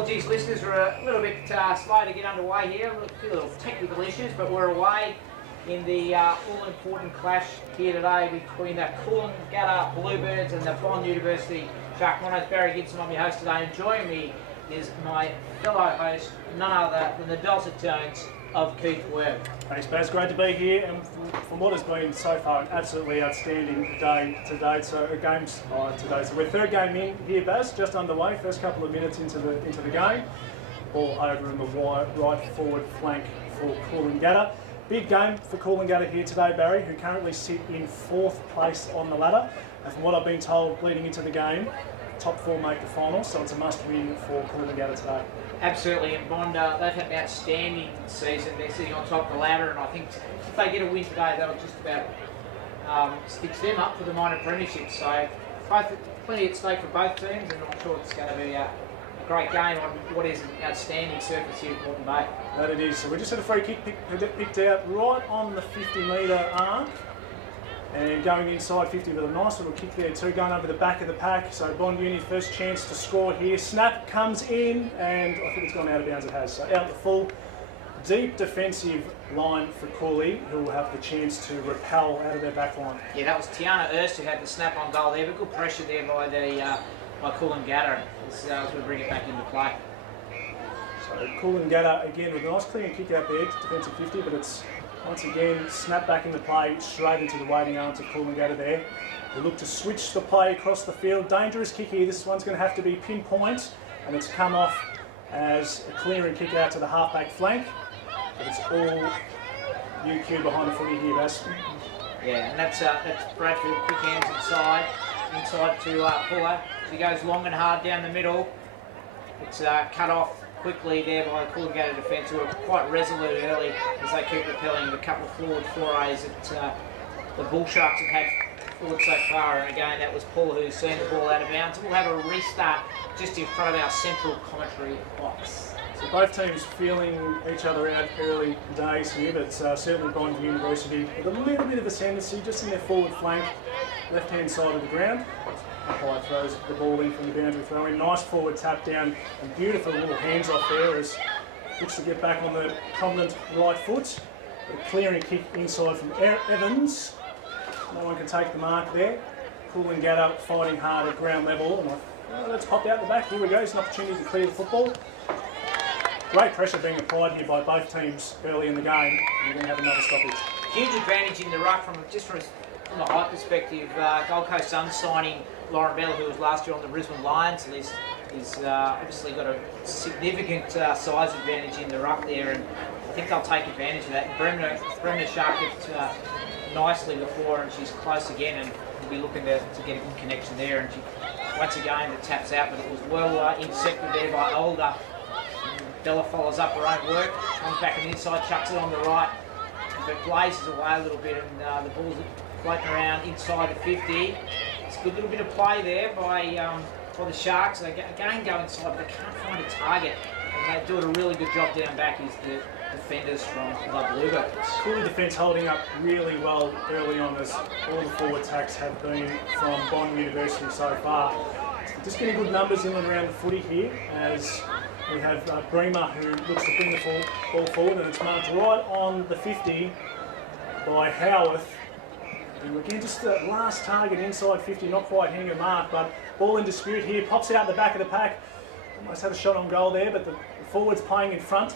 Apologies, listeners, we're a little bit slow to get underway here. A few little technical issues, but we're away in the all-important clash here today between the Coolangatta Bluebirds and the Bond University Shark. My name's Barry Gibson, I'm your host today, and joining me is my fellow host, none other than the dulcet tones of Keith Webb. Thanks, Baz. Great to be here, and from what has been so far an absolutely outstanding day today. So we're third game in here, Baz, just underway. First couple of minutes into the game. Ball over in the right forward flank for Coolangatta. Big game for Coolangatta here today, Barry, who currently sit in 4th place on the ladder. And from what I've been told leading into the game, top 4 make the final, so it's a must-win for Coolangatta today. Absolutely, and Bond, they've had an outstanding season. They're sitting on top of the ladder, and I think if they get a win today, that'll just about stitch them up for the minor premiership. So plenty at stake for both teams, and I'm sure it's going to be a great game on what is an outstanding surface here at Moreton Bay. That it is. So we just had a free kick picked out right on the 50-metre arc. And going inside 50 with a nice little kick there too, going over the back of the pack. So Bond Uni, first chance to score here. Snap comes in, and I think it's gone out of bounds, it has. So out the full, deep defensive line for Cooley, who will have the chance to repel out of their back line. Yeah, that was Tiana Erst who had the snap on goal there, but good pressure there by Coolangatta as we bring it back into play. So Coolangatta again with a nice clean kick out there, defensive 50, but it's once again snap back into play, straight into the waiting arms of Coolangatta there. We look to switch the play across the field. Dangerous kick here. This one's going to have to be pinpoint, and it's come off as a clearing kick out to the halfback flank. But it's all UQ behind the footy here, Baz. Yeah, and that's Bradfield, quick hands inside to Fuller. He goes long and hard down the middle. It's cut off quickly there by the Coolangatta defence, who were quite resolute early as they keep repelling the couple of forward forays that the Bull Sharks have had forward so far. And again, that was Paul who's seen the ball out of bounds. We'll have a restart just in front of our central commentary box. So both teams feeling each other out early days here, but certainly Bond University with a little bit of ascendancy just in their forward flank, left-hand side of the ground. Umpire throws the ball in from the boundary throw-in. Nice forward tap down and beautiful little hands off there as looks to get back on the prominent right foot. A clearing kick inside from Evans. No one can take the mark there. Coolangatta fighting hard at ground level. And that's popped out the back. Here we go. It's an opportunity to clear the football. Great pressure being applied here by both teams early in the game. We're going to have another stoppage. Huge advantage in the ruck from a height perspective. Gold Coast Suns signing Lauren Bell, who was last year on the Brisbane Lions list, is obviously got a significant size advantage in the ruck there, and I think they'll take advantage of that. And Bremner sharked it nicely before, and she's close again, and we'll be looking to get a good connection there. And she, once again, the taps out, but it was well intercepted there by Older. Bella follows up her own work, comes back on the inside, chucks it on the right, but blazes away a little bit, and the ball's floating around inside the 50. It's a good little bit of play there by the Sharks. They again go inside, but they can't find a target. And they do a really good job down back is the defenders from the Bluebirds. Cool defence holding up really well early on, as all the forward attacks have been from Bond University so far. Just getting good numbers in and around the footy here, as we have Bremer who looks to bring the ball forward, and it's marked right on the 50 by Howarth. And again, just the last target inside 50, not quite hitting a mark, but ball in dispute here, pops out the back of the pack. Almost had a shot on goal there, but the forward's playing in front,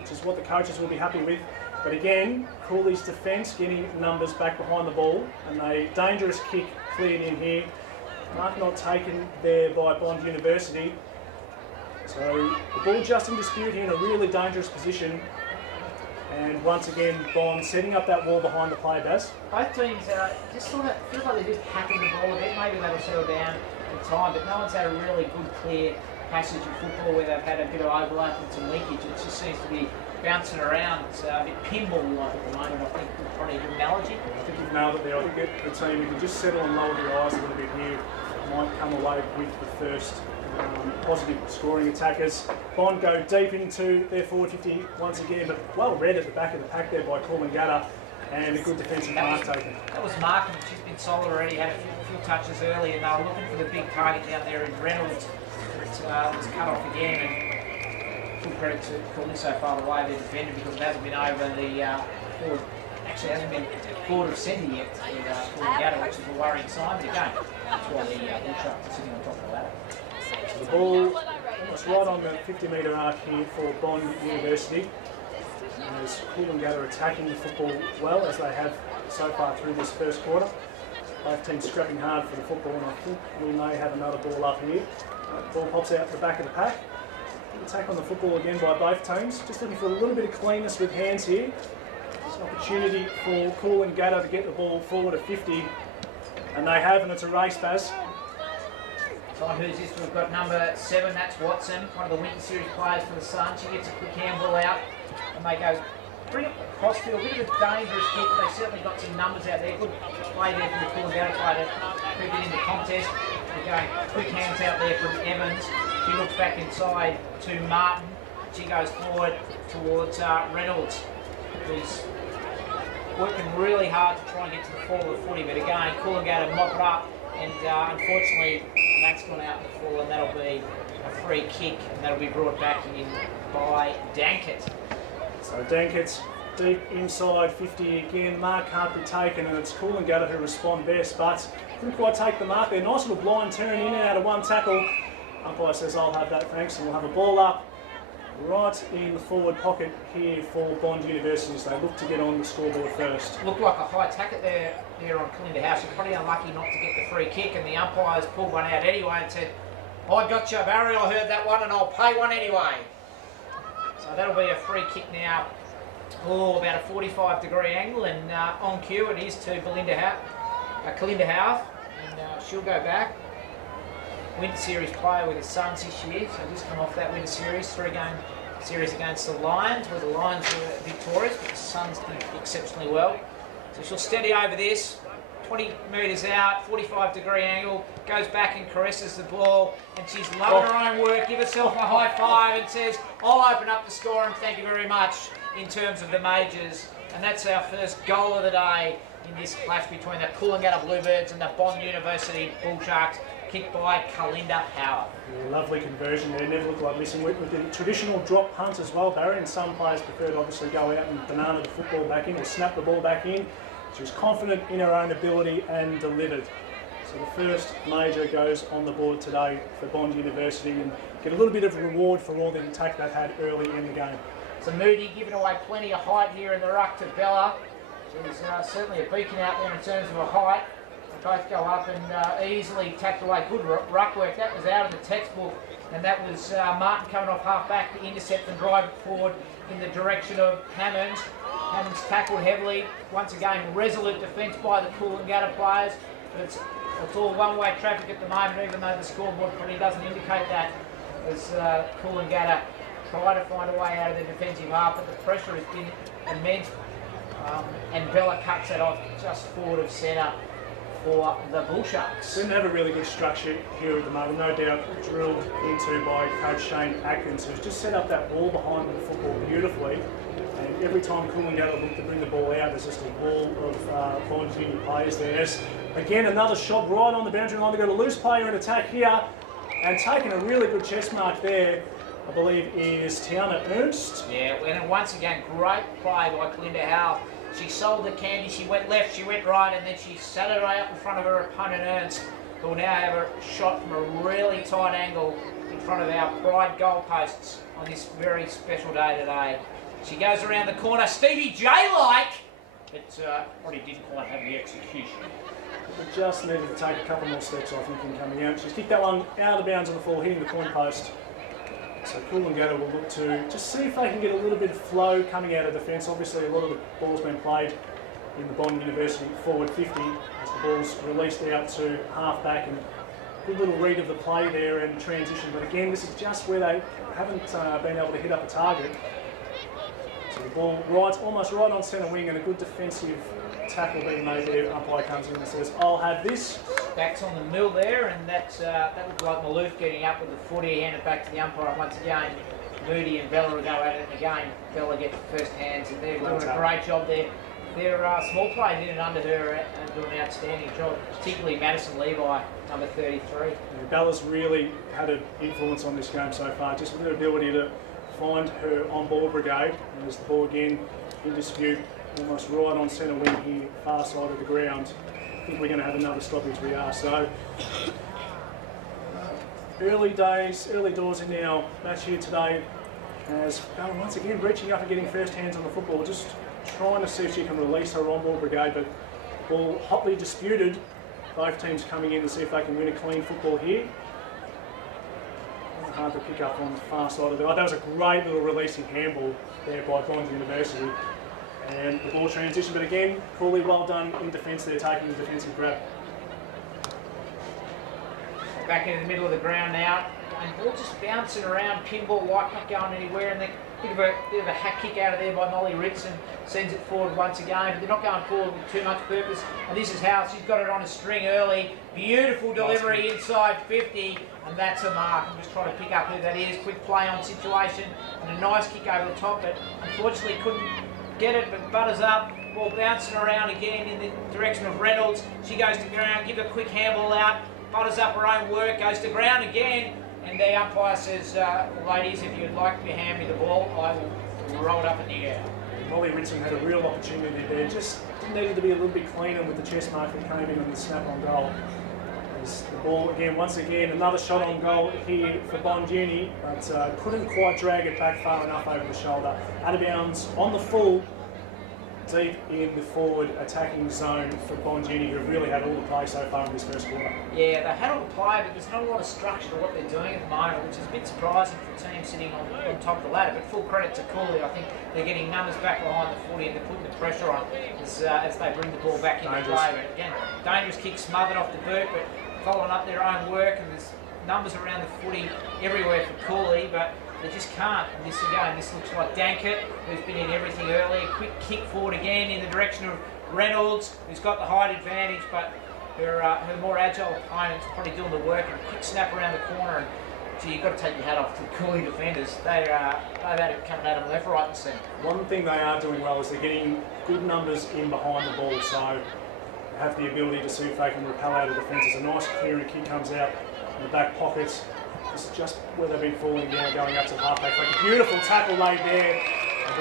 which is what the coaches will be happy with. But again, Cooley's defence getting numbers back behind the ball, and a dangerous kick cleared in here. Mark not taken there by Bond University. So the ball just in dispute here in a really dangerous position. And once again, Bond setting up that wall behind the play, Baz. Both teams just sort of feel like they're just hacking the ball a bit. Maybe that'll settle down in time, but no one's had a really good, clear passage of football where they've had a bit of overlap and some leakage. It just seems to be bouncing around. It's a bit pinball-like at the moment, I think, would probably a good analogy. I think you've nailed it there. I think the team, if you just settle and lower your eyes a little bit here, might come away with the first positive scoring attackers. Bond go deep into their forward 50 once again, but well read at the back of the pack there by Coolangatta, and a good defensive mark taken. That was Markham. She's been solid already, had a few touches early, and they were looking for the big target down there in Reynolds. It was cut off again, and full credit to Cooley so far, the way they've defended, because it hasn't been over the forward. Actually, hasn't been forward of centre yet with Coolangatta, which is a worrying sign. But again, that's why the Bull Sharks are sitting on top of the ladder. So the ball almost right on the 50-metre arc here for Bond University. As Coolangatta attacking the football well, as they have so far through this first quarter. Both teams scrapping hard for the football, and I think we may have another ball up here. Ball pops out the back of the pack. Attack on the football again by both teams. Just looking for a little bit of cleanness with hands here. It's an opportunity for Coolangatta to get the ball forward at 50, and they have, and it's a race, Baz. Time who's this? We've got number 7, that's Watson, one of the Winter Series players for the Suns. She gets a quick handball out, and they go bring up the crossfield. A bit of a dangerous kick, but they certainly got some numbers out there. Good play there from the Coolangatta player to keep it in the contest. They're going quick hands out there from Evans. She looks back inside to Martin. She goes forward towards Reynolds, who's working really hard to try and get to the fall of the footy. But again, Coolangatta mop it up, and unfortunately that's gone out in the fall, and that'll be a free kick, and that'll be brought back in by Dankert. So Dankert deep inside 50 again. Mark can't be taken, and it's Coolangatta who respond best, but couldn't quite take the mark there. Nice little blind turn in and out of one tackle. Umpire says, I'll have that, thanks, and we'll have a ball up right in the forward pocket here for Bond University as they look to get on the scoreboard first. Looked like a high tackle there on Kalinda House. She's probably unlucky not to get the free kick, and the umpires pulled one out anyway and said, I got you, Barry, I heard that one, and I'll pay one anyway. So that'll be a free kick now. Oh, about a 45-degree angle, and on cue it is to Kalinda House, and she'll go back. Winter Series player with the Suns this year, so just come off that Winter Series, 3-game series against the Lions, where the Lions were victorious, but the Suns did exceptionally well. So she'll steady over this, 20 metres out, 45-degree angle, goes back and caresses the ball, and she's loving her own work. Give herself a high five and says, I'll open up the score and thank you very much in terms of the majors. And that's our first goal of the day in this clash between the Coolangatta Bluebirds and the Bond University Bull Sharks, kicked by Kalinda Howard. Yeah, lovely conversion there, never looked like missing with the traditional drop punt as well, Barry, and some players prefer to obviously go out and banana the football back in or snap the ball back in. She was confident in her own ability and delivered. So the first major goes on the board today for Bond University, and get a little bit of reward for all the attack they've had early in the game. So Moody giving away plenty of height here in the ruck to Bella. She's certainly a beacon out there in terms of her height. They both go up and easily tacked away. Good ruck work. That was out of the textbook, and that was Martin coming off half back to intercept and drive it forward in the direction of Hammonds. Hammonds tackled heavily. Once again, resolute defence by the Coolangatta players, but it's all one-way traffic at the moment, even though the scoreboard probably doesn't indicate that, as Coolangatta try to find a way out of the defensive half, but the pressure has been immense, and Bella cuts it off just forward of centre for the Bull Sharks. Didn't have a really good structure here at the moment, no doubt drilled into by Coach Shane Atkins, who's just set up that wall behind the football beautifully. And every time Coolangatta look to bring the ball out, there's just a wall of Bond Uni players there. There's, again, another shot right on the boundary line. They've got a loose player in attack here, and taking a really good chest mark there, I believe, is Tiana Ernst. Yeah, and once again, great play by Kalinda Howe. She sold the candy, she went left, she went right, and then she sat her right up in front of her opponent Ernst, who will now have a shot from a really tight angle in front of our pride goalposts on this very special day today. She goes around the corner, Stevie J-like, but probably didn't quite have the execution. But just needed to take a couple more steps, I think, in coming out. She's kicked that one out of bounds on the floor, hitting the corner post. So Coolangatta will look to just see if they can get a little bit of flow coming out of defence. Obviously, a lot of the ball's been played in the Bond University forward 50 as the ball's released out to half-back, and good little read of the play there and transition. But again, this is just where they haven't been able to hit up a target. So the ball rides almost right on centre wing, and a good defensive tackle being made there. Umpire comes in and says, I'll have this. Backs on the mill there, and that looked like Maloof getting up with the footy, hand it back to the umpire. Once again, Moody and Bella will go at it, and again, Bella gets the first hands, and they're doing a great job there. Their small players in and under her and doing an outstanding job, particularly Madison Levi, number 33. Yeah, Bella's really had an influence on this game so far, just with her ability to find her on-ball brigade. And there's the ball again in dispute, almost right on centre wing here, far side of the ground. I think we're going to have another stoppage, we are. So, early doors in our match here today, as Bella once again reaching up and getting first hands on the football, just trying to see if she can release her on-ball brigade, but ball hotly disputed. Both teams coming in to see if they can win a clean football here. Hard to pick up on the far side of the... Oh, that was a great little releasing handball there by Bond University. And the ball transition, but again, Cooley well done in defence there, taking the defensive grab. Back into the middle of the ground now, and ball just bouncing around, pinball like not going anywhere, and then bit of a hack kick out of there by Molly Ritson, sends it forward once again, but they're not going forward with too much purpose, and this is how she's got it on a string early. Beautiful delivery inside 50, and that's a mark. I'm just trying to pick up who that is. Quick play on situation, and a nice kick over the top, but unfortunately couldn't get it, but butters up. Ball bouncing around again in the direction of Reynolds. She goes to ground, give a quick handball out, butters up her own work, goes to ground again, and the umpire says, ladies, if you'd like to hand me the ball, I will roll it up in the air. Molly Ritson had a real opportunity there, just needed to be a little bit cleaner with the chest mark that came in on the snap on goal. As the ball again, once again, another shot on goal here for Bond Uni, but couldn't quite drag it back far enough over the shoulder. Out of bounds on the full, deep in the forward attacking zone for Bond Uni, who have really had all the play so far in this first quarter. Yeah, they had all the play, but there's not a lot of structure to what they're doing at the moment, which is a bit surprising for a team sitting on top of the ladder. But full credit to Cooley. I think they're getting numbers back behind the footy and they're putting the pressure on as they bring the ball back into play. But again, dangerous kick smothered off the boot, but following up their own work, and there's numbers around the footy everywhere for Cooley, but they just can't. And this looks like Dankert, who's been in everything early. A quick kick forward again in the direction of Reynolds, who's got the height advantage, but her more agile opponent's probably doing the work. And a quick snap around the corner. And gee, you've got to take your hat off to the Cooley defenders. They've had it coming at them left, right, and centre. One thing they are doing well is they're getting good numbers in behind the ball, so they have the ability to see if they can repel out of defences. A nice clearing kick comes out in the back pockets. This is just where they've been falling down, going up to the halfback. Like a beautiful tackle laid there. I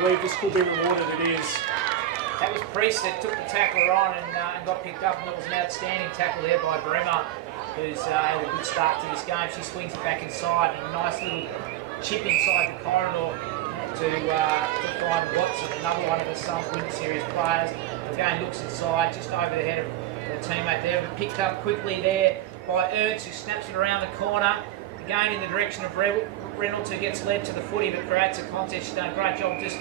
believe this could be rewarded. It is. That was Priest that took the tackler on and got picked up, and it was an outstanding tackle there by Bremer, who's had a good start to this game. She swings it back inside, and a nice little chip inside the corridor to find Watson, another one of the Suns Winter Series players. Again, looks inside, just over the head of the teammate there, but picked up quickly there by Ernst, who snaps it around the corner. Again in the direction of Reynolds, who gets led to the footy but creates a contest. She's done a great job just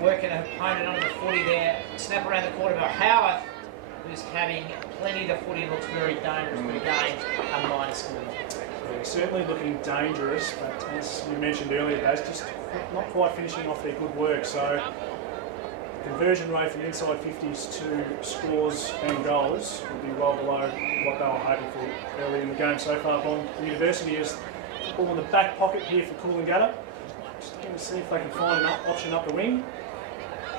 working her opponent onto the footy there. Snap around the corner by Howarth, who's having plenty of the footy and looks very dangerous, but again, a minor score. Yeah, certainly looking dangerous, but as you mentioned earlier, Baz, just not quite finishing off their good work. So conversion rate from inside 50s to scores and goals would be well below what they were hoping for early in the game so far. Bond University is ball in the back pocket here for Coolangatta. Just going to see if they can find an option up the wing.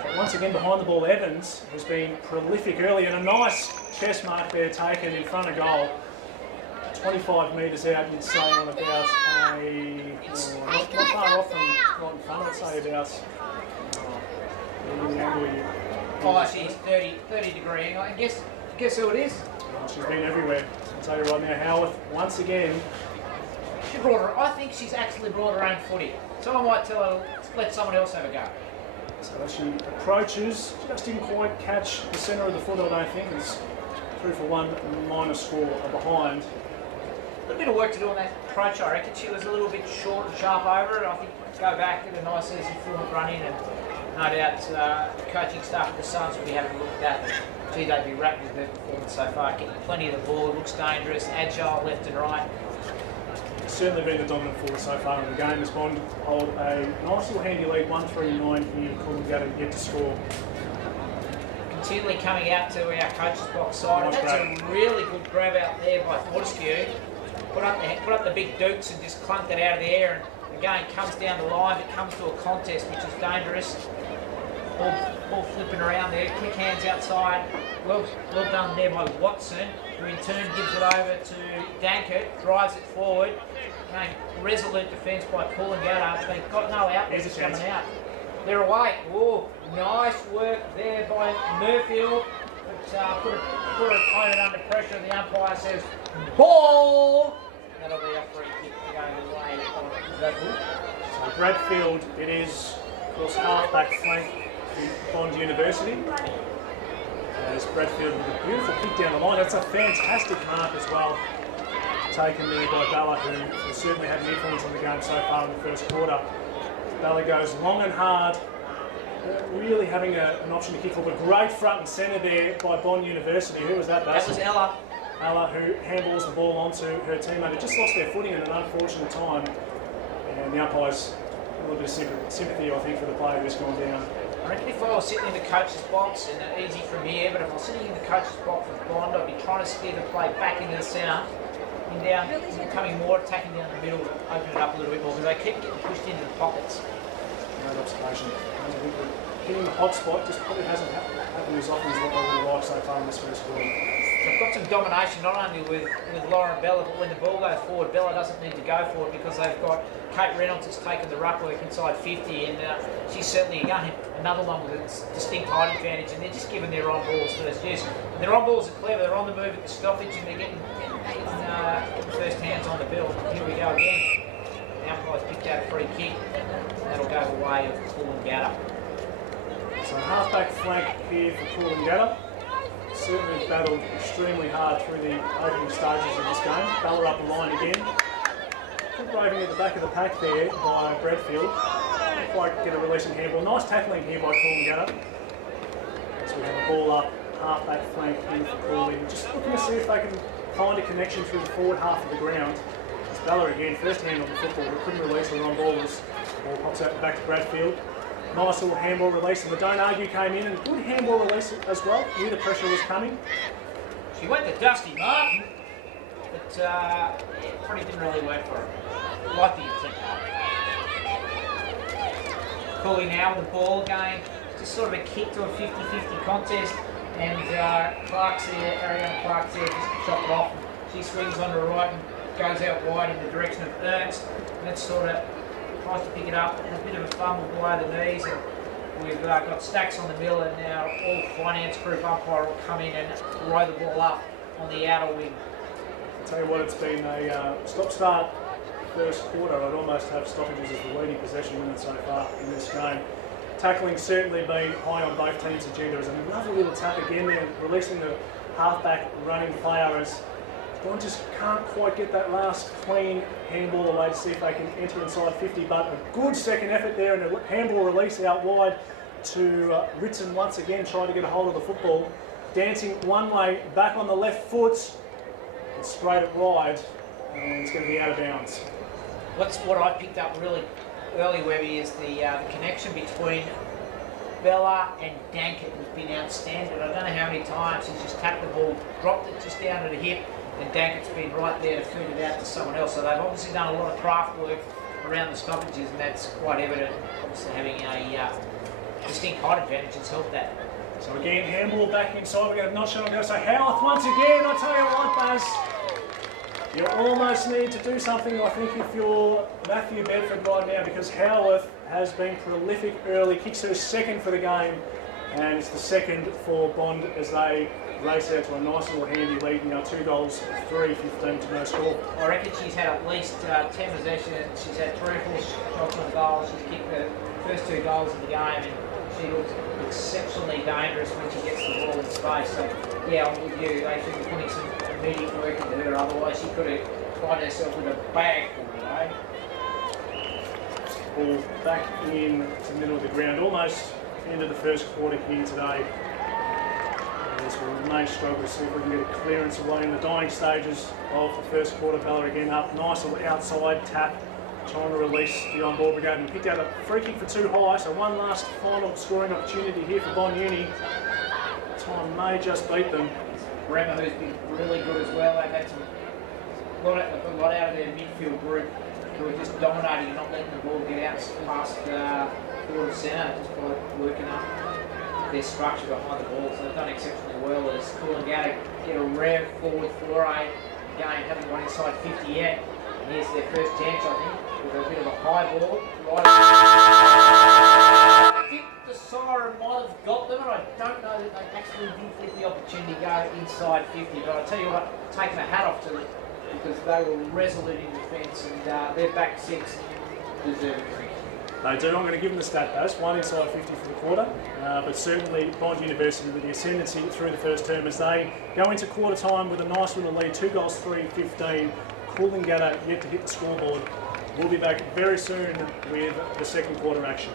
But once again, behind the ball, Evans has been prolific early, and a nice chest mark there taken in front of goal. 25 metres out, you'd say, on about not far off from right in front, I'd say about. Oh, she's 30 degree angle. And guess who it is? She's been everywhere. I'll tell you right now, Howarth, once again. I think she's actually brought her own footy. So I might tell her, let someone else have a go. So as she approaches, just didn't quite catch the centre of the foot, I don't think. It's 3 for 1, minor score behind. A little bit of work to do on that approach, I reckon. She was a little bit short and sharp over it. I think go back, get a nice easy fluent run in, and no doubt the coaching staff at the Suns will be having a look at that. Gee, they'd be wrapped with their performance so far. Getting plenty of the ball, looks dangerous, agile left and right. Certainly been the dominant force so far in the game as Bond hold a nice little handy lead, 1-3-9 here, Coolangatta yet to score. Continually coming out to our coach's box side, and that's a really good grab out there by Fortescue. Put up the big dukes and just clunked it out of the air, and again comes down the line, it comes to a contest which is dangerous. Ball flipping around there, quick hands outside, well done there by Watson. who in turn gives it over to Dankert, drives it forward. Again, resolute defence by Coolangatta. They've got no outlets coming out. They're away. Oh, nice work there by Murfield. But put her opponent under pressure. The umpire says, ball! That'll be a free kick to go the way of that ball. So Bradfield, it is, of course, half-back flank to Bond University. As Bradfield with a beautiful kick down the line. That's a fantastic mark as well, taken there by Bella, who certainly had an influence on the game so far in the first quarter. Bella goes long and hard, really having an option to kick for, but great front and centre there by Bond University. Who was that, Bas? That was Ella. Ella, who handballs the ball onto her teammate, who just lost their footing at an unfortunate time. And the umpire's a little bit of sympathy, I think, for the player who's gone down. I reckon if I was sitting in the coach's box, and easy from here, but if I was sitting in the coach's box with Bond, I'd be trying to steer the play back into the centre, and down, becoming more attacking down the middle, open it up a little bit more, because they keep getting pushed into the pockets. Great observation. I think we're hitting the hot spot, just probably hasn't happened as often as what they would like so far in this first quarter. So they've got some domination not only with Laura and Bella, but when the ball goes forward, Bella doesn't need to go for it because they've got Kate Reynolds that's taken the ruck work inside 50, and she's certainly, again, another one with a distinct height advantage, and they're just giving their on balls first use. And their on balls are clever, they're on the move at the stoppage, and they're getting first hands on the bill. Here we go again. The umpire's picked out a free kick. That'll go the way of Coolangatta. So half-back flank here for Coolangatta. Certainly battled extremely hard through the opening stages of this game. Bella up the line again. Good braving at the back of the pack there by Bradfield. Didn't quite get a releasing handball. Nice tackling here by Coolangatta. So we have a ball up, half-back flank here for Coolangatta. Just looking to see if they can find a connection through the forward half of the ground. It's Bella again, first hand on the football, but couldn't release the on ballers. Ball pops out back to Bradfield. Nice little handball release, and the Don't Argue came in, and good handball release as well. Knew the pressure was coming. She went to Dusty Martin, but it probably didn't really work for her. Like the attempt. Cooley now with the ball game. Just sort of a kick to a 50-50 contest, and Clark's there, Ariana Clark's there, just chopped it off. She swings on the right and goes out wide in the direction of Ernst. And that's sort of tries to pick it up, and a bit of a fumble below the knees, and we've got Stacks on the middle, and now all finance group umpire will come in and row the ball up on the outer wing. I'll tell you what, it's been a stop-start first quarter. I'd almost have stoppages as the leading possession winner so far in this game. Tackling certainly been high on both teams' agendas, and another little tap again there, releasing the half-back running player as Bond just can't quite get that last clean handball away to see if they can enter inside 50, but a good second effort there and a handball release out wide to Ritson once again trying to get a hold of the football. Dancing one way, back on the left foot, and straight it wide, and it's going to be out of bounds. What I picked up really early, Webby, is the connection between Bella and Dankert has been outstanding. I don't know how many times he's just tapped the ball, dropped it just down to the hip, and Dankert's been right there to feed it out to someone else. So they've obviously done a lot of craft work around the stoppages, and that's quite evident. Obviously having a distinct height advantage has helped that. So again, handball back inside. We're going to notch it on there. So Howarth once again. I tell you what, Baz, you almost need to do something, I think, if you're Matthew Bedford right now, because Howarth has been prolific early. Kicks her second for the game, and it's the second for Bond as they race out to a nice little handy lead. Now 2 goals, 3-15 to no score. I reckon she's had at least 10 possessions. She's had 3 or 4 shots on goal. She's kicked the first 2 goals of the game, and she looks exceptionally dangerous when she gets the ball in space. So yeah, I'm with you. They should be putting some immediate work into her. Otherwise, she could have found herself with a bag full, eh? Ball back in to the middle of the ground, almost into the first quarter here today. As we remain struggle to see if we can get a clearance away in the dying stages of the first quarter. Bella again up, nice little outside tap, trying to release the on-ball brigade, and picked out a free kick for too high. So one last final scoring opportunity here for Bond Uni. Time may just beat them. Bremer, who's been really good as well. They've had a lot out of their midfield group, who are just dominating and not letting the ball get out past forward centre, just by working up. their structure behind the ball, so they've done exceptionally well as Coolangatta get a rev forward foray. Again, haven't gone inside 50 yet. And here's their first chance, I think, with a bit of a high ball. Right. I think the siren might have got them, and I don't know that they actually did get the opportunity to go inside 50. But I tell you what, taking a hat off to them because they were resolute in defence, and their back six deserve it. They do. I'm going to give them the stat pass, one inside 50 for the quarter, but certainly Bond University with the ascendancy through the first term as they go into quarter time with a nice little lead, 2 goals, 3-15. Coolangatta yet to hit the scoreboard. We'll be back very soon with the second quarter action.